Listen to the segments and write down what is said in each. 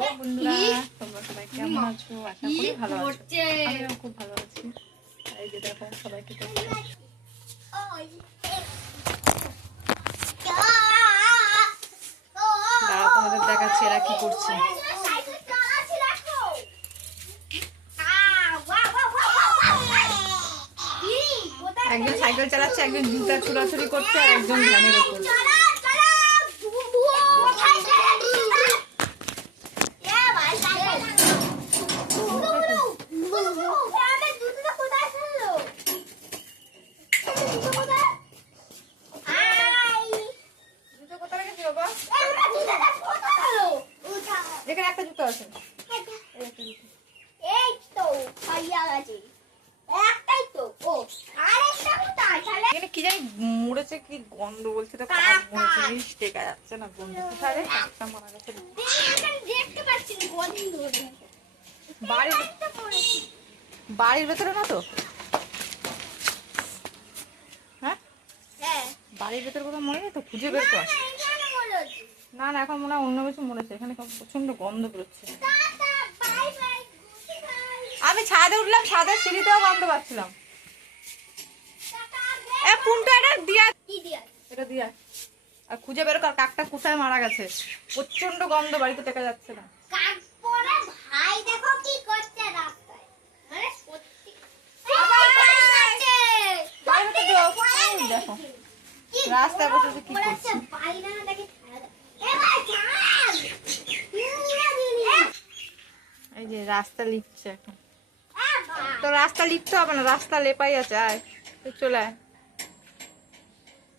বন্ধুরা, তোমরা সবাই কেমন আছো? আশা করি ভালো আছো। আমিও খুব ভালো আছি। এই যে দেখো সবাইকে তোমাদের দেখাচ্ছি এরা কি করছে। একজন সাইকেল চালাচ্ছে, একজন জুতা ছুড়াছুড়ি করছে, আর একজন ধানের উপর। এখানে একটা জুতো আছে, এই তো পাইয়া গেছে একটাই তো। ও আরেকটা কোথায় তাহলে? এখানে কি জানি মুড়েছে, কি গন্ধ বলছে তো, জিনিস দেখা যাচ্ছে না গন্ধ কোথায় রে। কাকটা মারা গেছে, দেখতে পাচ্ছি গন্ধ। বাড়ির ভেতরে না তো? হ্যাঁ হ্যাঁ, বাড়ির ভেতরে কোথাও মরে নেই তো, খুঁজে বের কর। না না, এখন মনে হয় অন্য কিছু মরেছে। এখানে প্রচন্ড গন্ধ বেরোচ্ছে। আমি ছাদে উঠলাম, ছাদের সিঁড়িতেও গন্ধ পাচ্ছিলাম। এটা দিয়া আর খুঁজে বের কর কাকটা কোথায় মারা গেছে। প্রচন্ড গন্ধ, বাড়িতে টেকা যাচ্ছে না। ভাই দেখো কি করছে রাস্তায়, মানে সত্যি দেখো রাস্তায় বসে কি করছে। এই যে রাস্তা লিখছে এখন। তো রাস্তা লিখতে হবে না, রাস্তা লেপাই আছে। আয় তুই চলে আয়।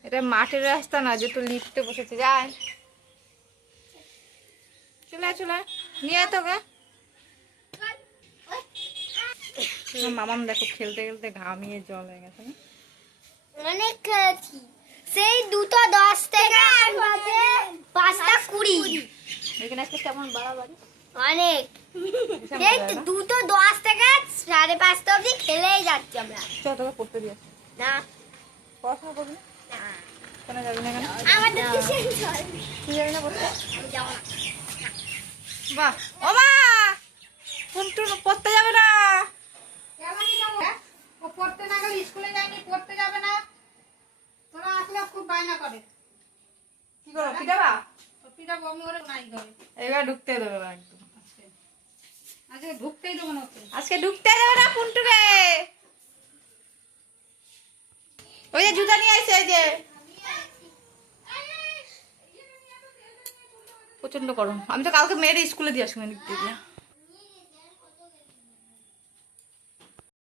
এটা মাটির রাস্তা না যে তুই লিখতে বসেছে। যায় চলে আয়, চলে আয়, নিয়ে আয় তোকে। মামাম দেখো খেলতে খেলতে ঘামিয়ে জল হয়ে গেছে। অনেক খেয়েছি, সেই 2:10 থেকে 5:20। এখানে একটা কেমন বাড়াবাড়ি অনেক, সেই 2:10 থেকে 5:30 অবধি খেলেই যাচ্ছি আমরা। চল তোকে পড়তে দিয়ে। না পড়াশোনা করবি না, কেন যাবি না? কেন আমাদের টিউশন চলে। তুই যাবি না পড়তে? আমি যাব না। বাহ, ও মা পুন্টু পড়তে যাবে না। কেমনই যাবো? ও পড়তে না গেলে স্কুলে যায়নি, পড়তে যাবে না। তোরা আসলে খুব বায়না করে। কি করো, পিটাবা? পিঠা বমি করে নাই করে। এবার ঢুকতে দেবে না একদম। আজকে ঢুকতেই দেবো না ওকে। আজকে ঢুকতে দেবে না পুন্টুকে। ওই যে জুতা নিয়ে আসছে, এই যে প্রচন্ড গরম। আমি তো কালকে মেয়ের স্কুলে দিয়ে আসবো দিক দিয়ে।